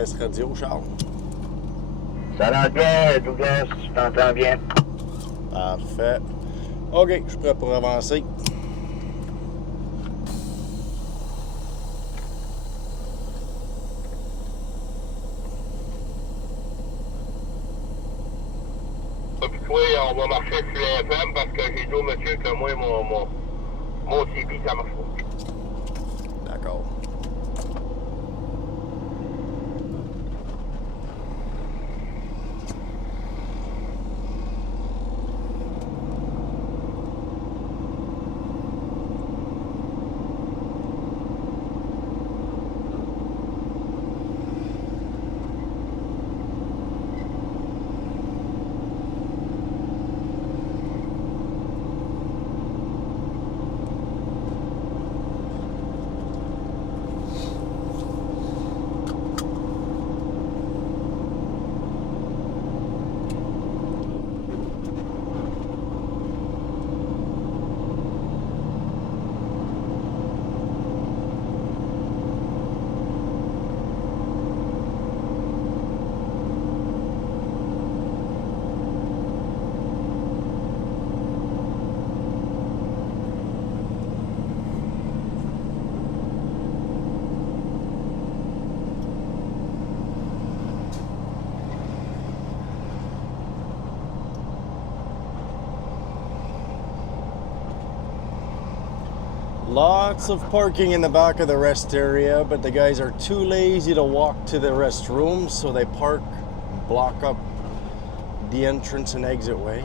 test radio, Charles? Ça rentre bien, Douglas, je t'entends bien. Parfait. OK, je suis prêt pour avancer. Oui, on va marcher sur les FM parce que j'ai dit au monsieur que moi, mon CB, ça marche pas. D'accord. Lots of parking in the back of the rest area, but the guys are too lazy to walk to the restrooms, so they park, block up the entrance and exit way.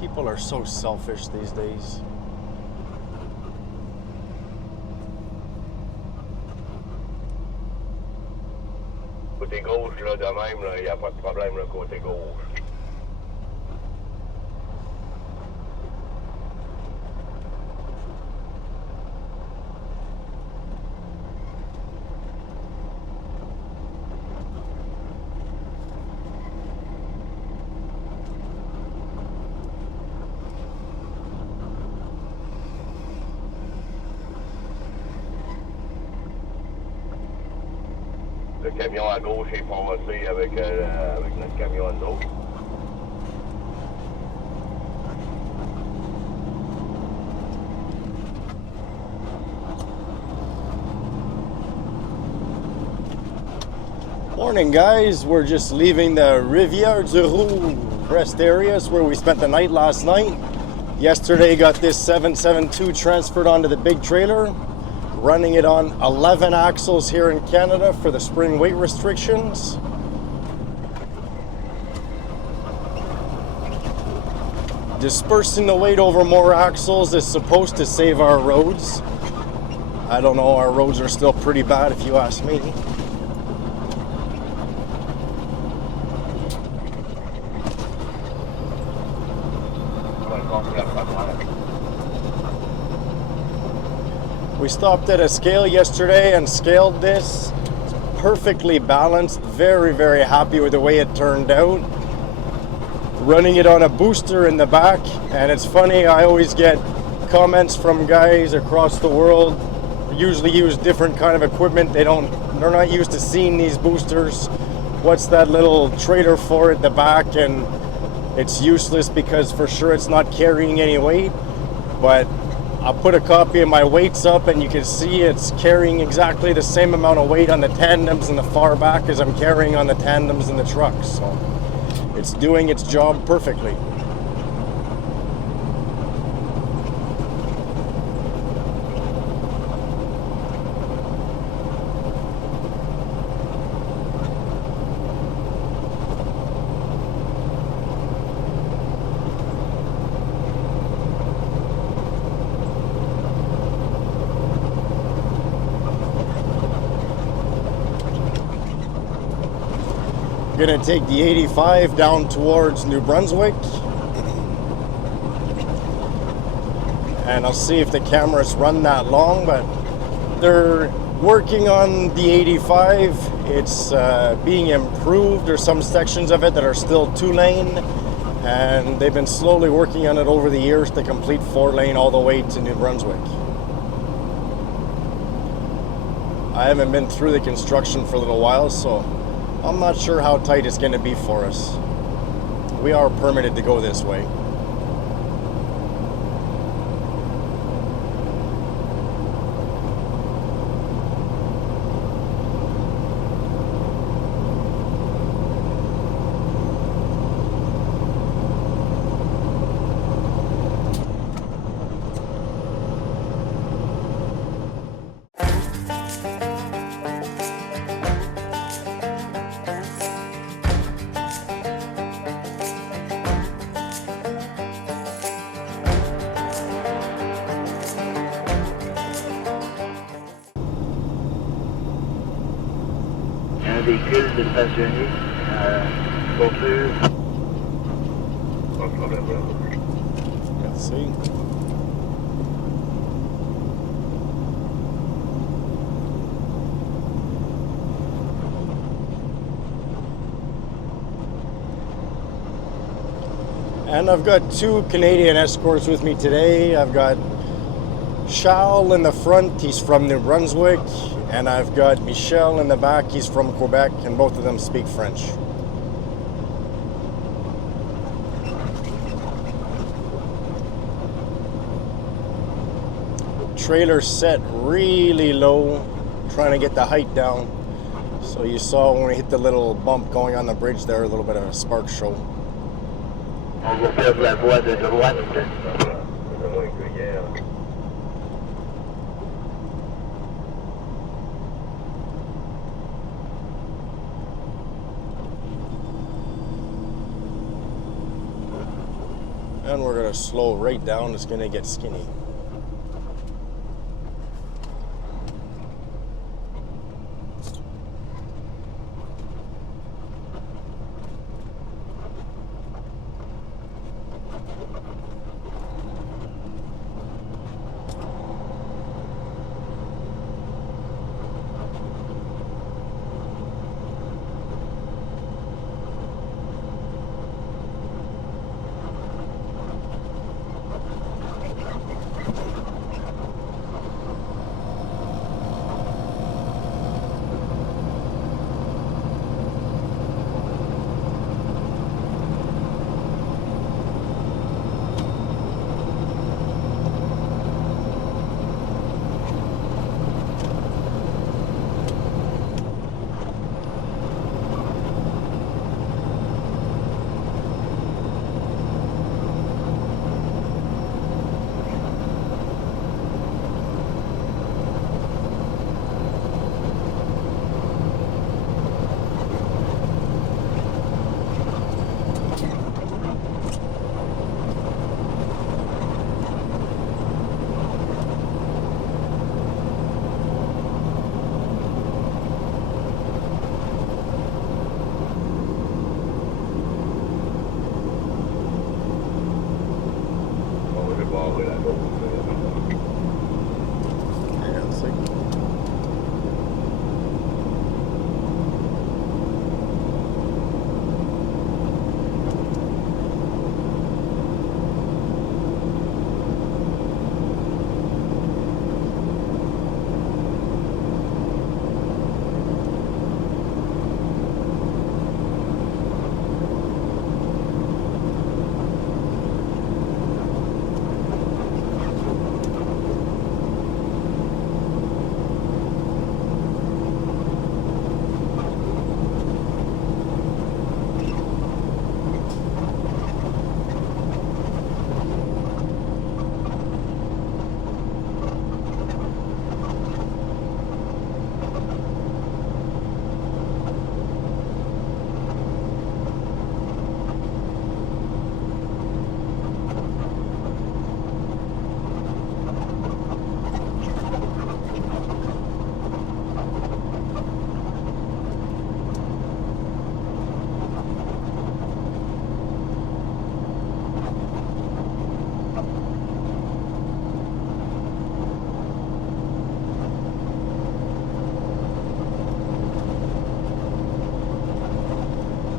People are so selfish these days. Côté gauche, là, de même, il n'y a pas de problème, le côté gauche. Le camion à gauche est formaté avec notre camion à nous. Morning, guys. We're just leaving the Rivière du Roux rest areas where we spent the night last night. Yesterday, got this 772 transferred onto the big trailer, running it on 11 axles here in Canada for the spring weight restrictions. Dispersing the weight over more axles is supposed to save our roads. I don't know, our roads are still pretty bad if you ask me. We stopped at a scale yesterday and scaled this. It's perfectly balanced. Very, very happy with the way it turned out. Running it on a booster in the back, and it's funny, I always get comments from guys across the world who usually use different kind of equipment. They're not used to seeing these boosters. What's that little trailer for at the back? And it's useless because for sure it's not carrying any weight, but I'll put a copy of my weights up and you can see it's carrying exactly the same amount of weight on the tandems in the far back as I'm carrying on the tandems in the truck. So it's doing its job perfectly. Gonna take the 85 down towards New Brunswick, and I'll see if the cameras run that long, but they're working on the 85. It's being improved. There's some sections of it that are still 2-lane, and they've been slowly working on it over the years to complete 4-lane all the way to New Brunswick. I haven't been through the construction for a little while, so I'm not sure how tight it's going to be for us. We are permitted to go this way. Un véhicule de stationné, voiture. Pas de problème là. Let's see. And I've got two Canadian escorts with me today. I've got Charles in the front, he's from New Brunswick, and I've got Michel in the back, he's from Quebec, and both of them speak French. Trailer set really low, trying to get the height down. So you saw when we hit the little bump going on the bridge there, a little bit of a spark show. On va faire la voie de droite. C'est moins que hier. And we're gonna slow right down, it's gonna get skinny.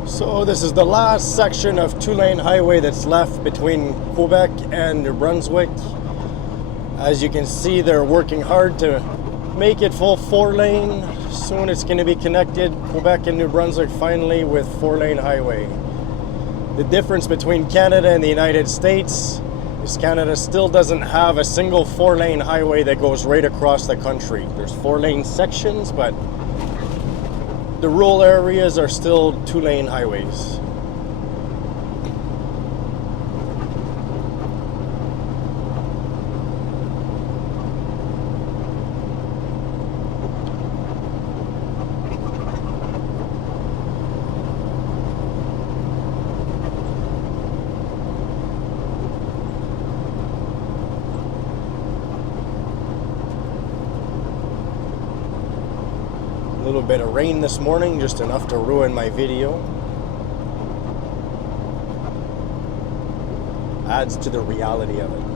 So this is the last section of two-lane highway that's left between Quebec and New Brunswick. As you can see, they're working hard to make it full 4-lane. Soon it's going to be connected, Quebec and New Brunswick finally, with 4-lane highway. The difference between Canada and the United States is Canada still doesn't have a single 4-lane highway that goes right across the country. There's 4-lane sections, but the rural areas are still 2-lane highways. A little bit of rain this morning, just enough to ruin my video. Adds to the reality of it.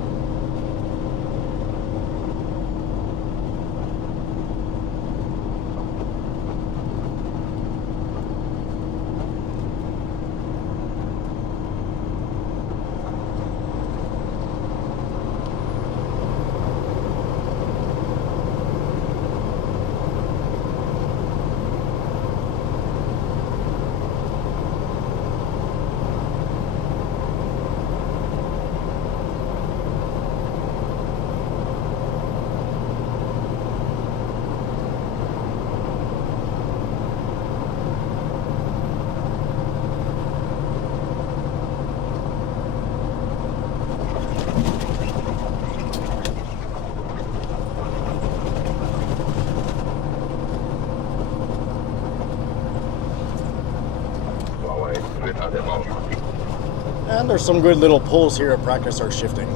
And there's some good little pulls here to practice our shifting.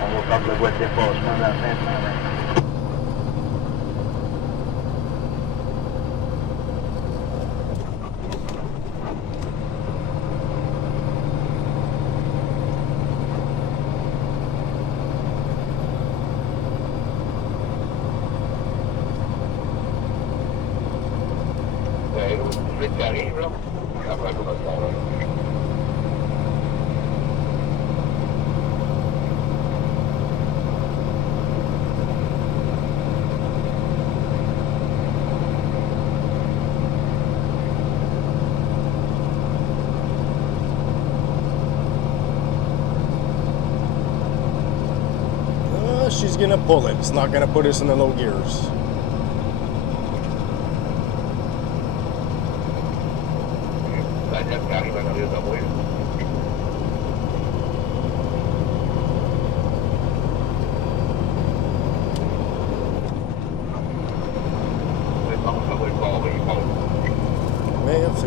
Almost up the west dépôt, je m'en ai fait. Qui arrive, là. Après, on va se faire, là. She's gonna pull it. It's not gonna put us in the low gears. Qui arrive à l'arrière de moi. C'est bon, ça va être barré, bon. Merci.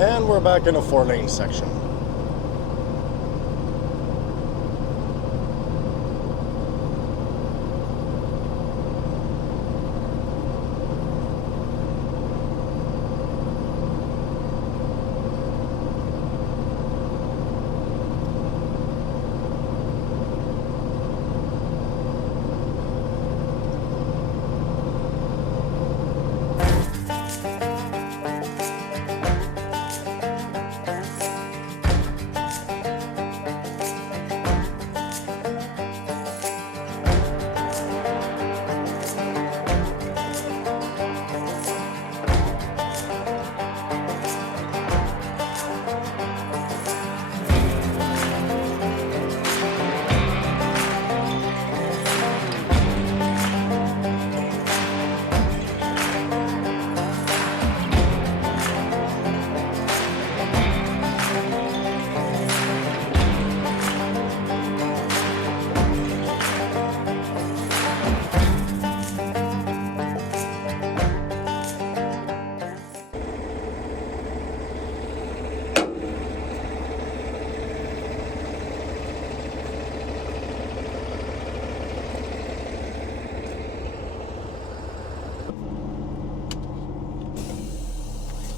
And we're back in a 4-lane section.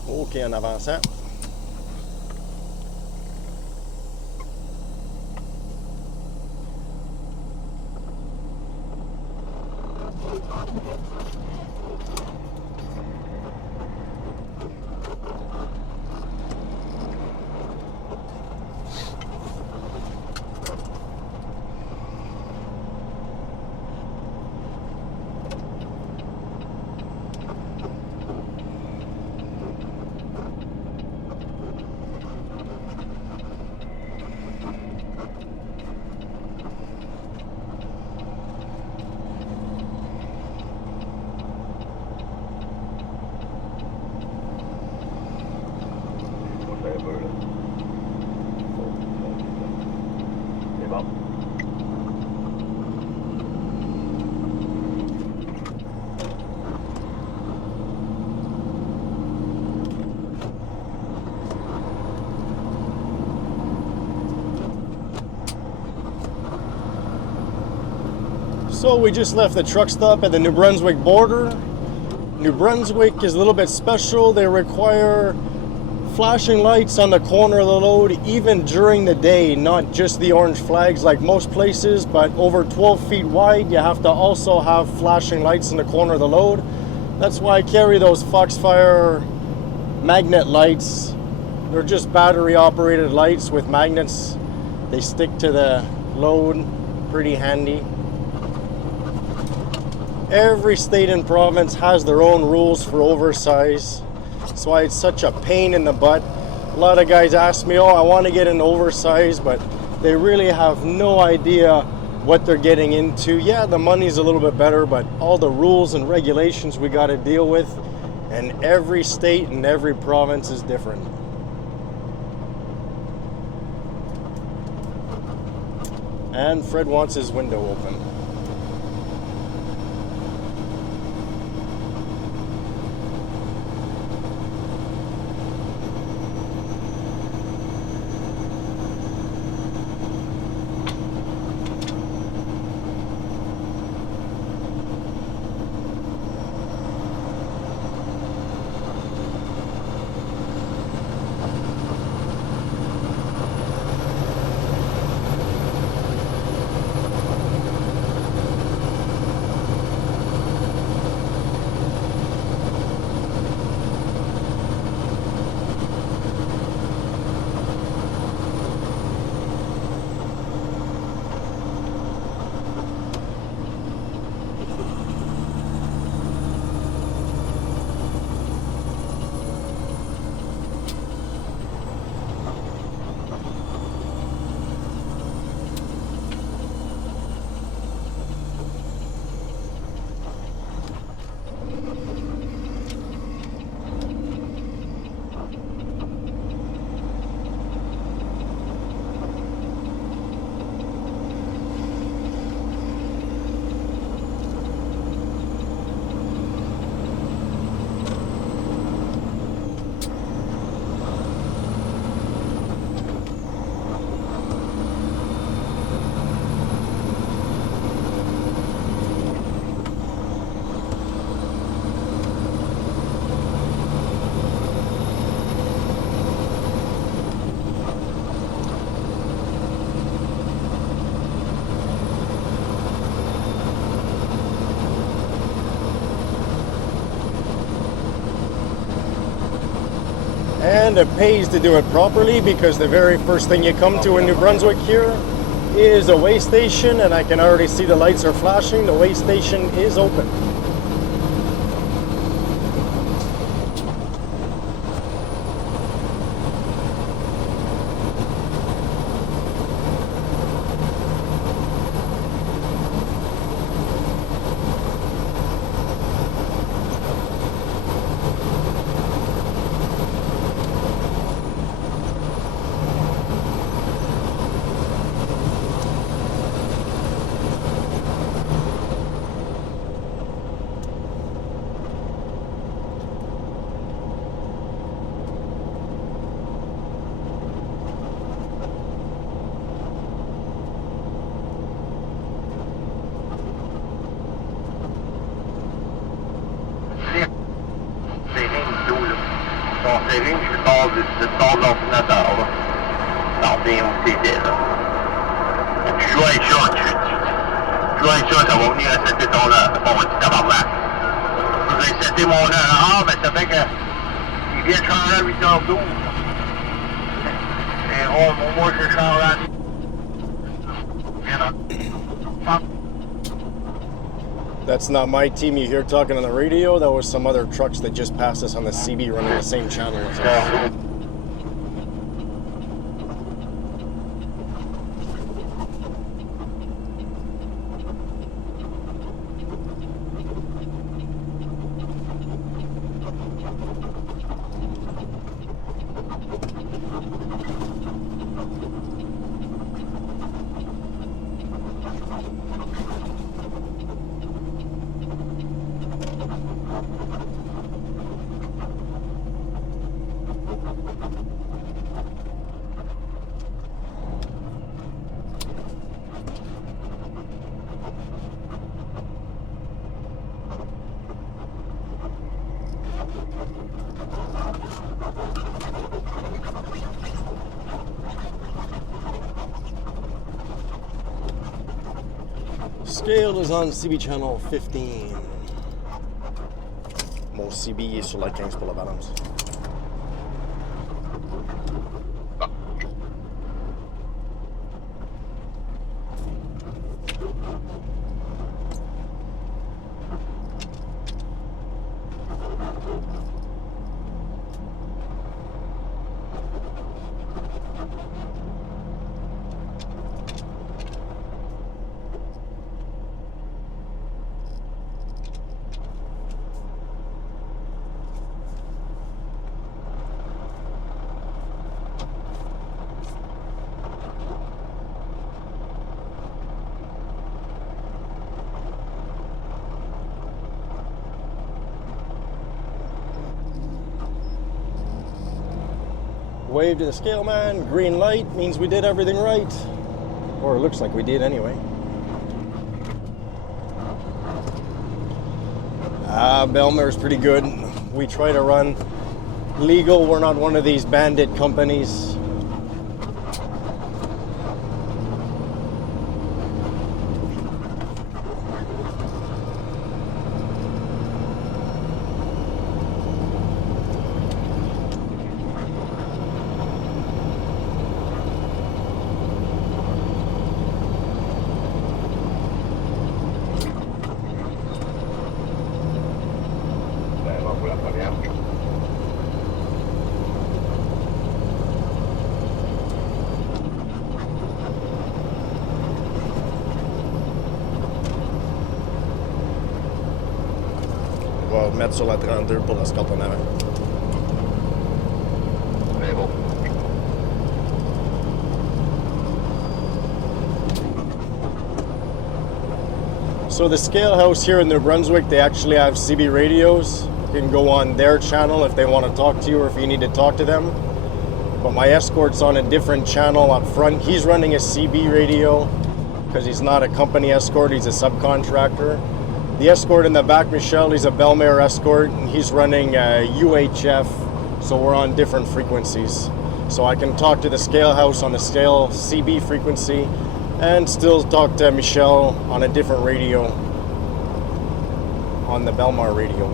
OK, en avançant. C'est bon. So we just left the truck stop at the New Brunswick border. New Brunswick is a little bit special. They require flashing lights on the corner of the load even during the day, not just the orange flags like most places, but over 12 feet wide you have to also have flashing lights in the corner of the load. That's why I carry those Foxfire magnet lights. They're just battery operated lights with magnets. They stick to the load, pretty handy. Every state and province has their own rules for oversize. That's why it's such a pain in the butt. A lot of guys ask me, oh, I want to get an oversize, but they really have no idea what they're getting into. Yeah, the money's a little bit better, but all the rules and regulations we got to deal with, and every state and every province is different. And Fred wants his window open. And it pays to do it properly because the very first thing you come to in New Brunswick here is a weigh station, and I can already see the lights are flashing. The weigh station is open. Ton série, je sors de l'ordinateur, là. T'en viens où t'étais, là. Tu joues avec ça, tu joues avec ça, ça va venir resetter ton heure. On va dire tabarnak. Je vais resetter mon heure. Ah, ben ça fait que il vient de changer à 8h12. Et moi, je change à... That's not my team you hear talking on the radio. That was some other trucks that just passed us on the CB running the same channel as us. Scale is on CB channel 15. Mon CB est sur la 15 pour la balance. Wave to the scale man, green light means we did everything right. Or it looks like we did anyway. Belmer's pretty good. We try to run legal. We're not one of these bandit companies. On va mettre sur la 32 pour la Scott en avant. C'est bon. So the scale house here in New Brunswick, they actually have CB radios. You can go on their channel if they want to talk to you or if you need to talk to them. But my escort's on a different channel up front. He's running a CB radio because he's not a company escort, he's a subcontractor. The escort in the back, Michelle, he's a Belmare escort, and he's running UHF, so we're on different frequencies. So I can talk to the scale house on the scale CB frequency and still talk to Michelle on a different radio on the Belmar radio.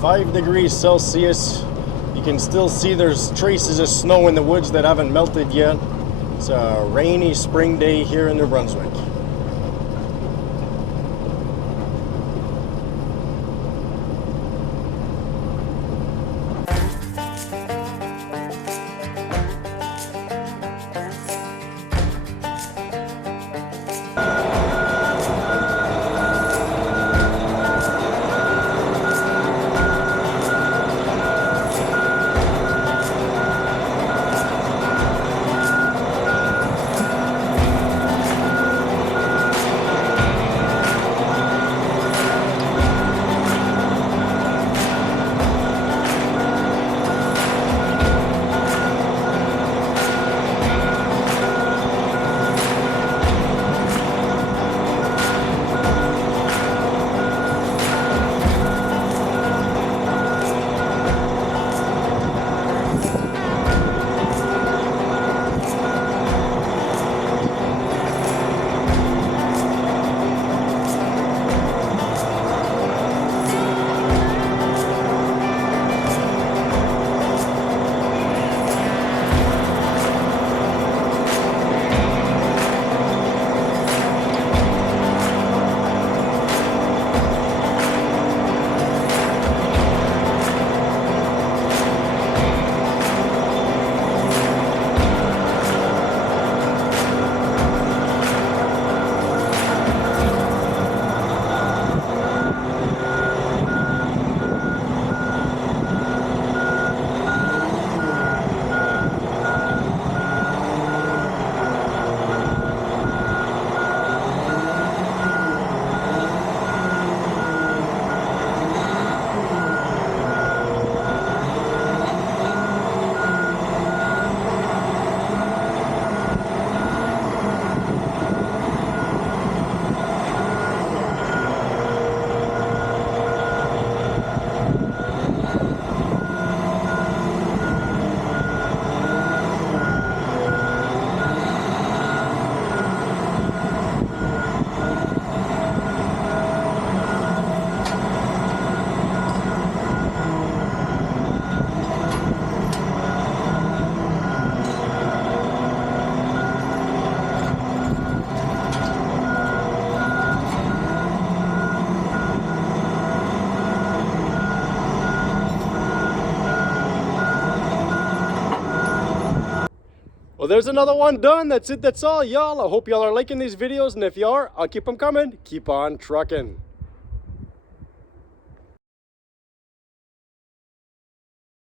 5 degrees Celsius. You can still see there's traces of snow in the woods that haven't melted yet. It's a rainy spring day here in New Brunswick. Well, there's another one done. That's it. That's all, y'all. I hope y'all are liking these videos. And if you are, I'll keep them coming. Keep on trucking.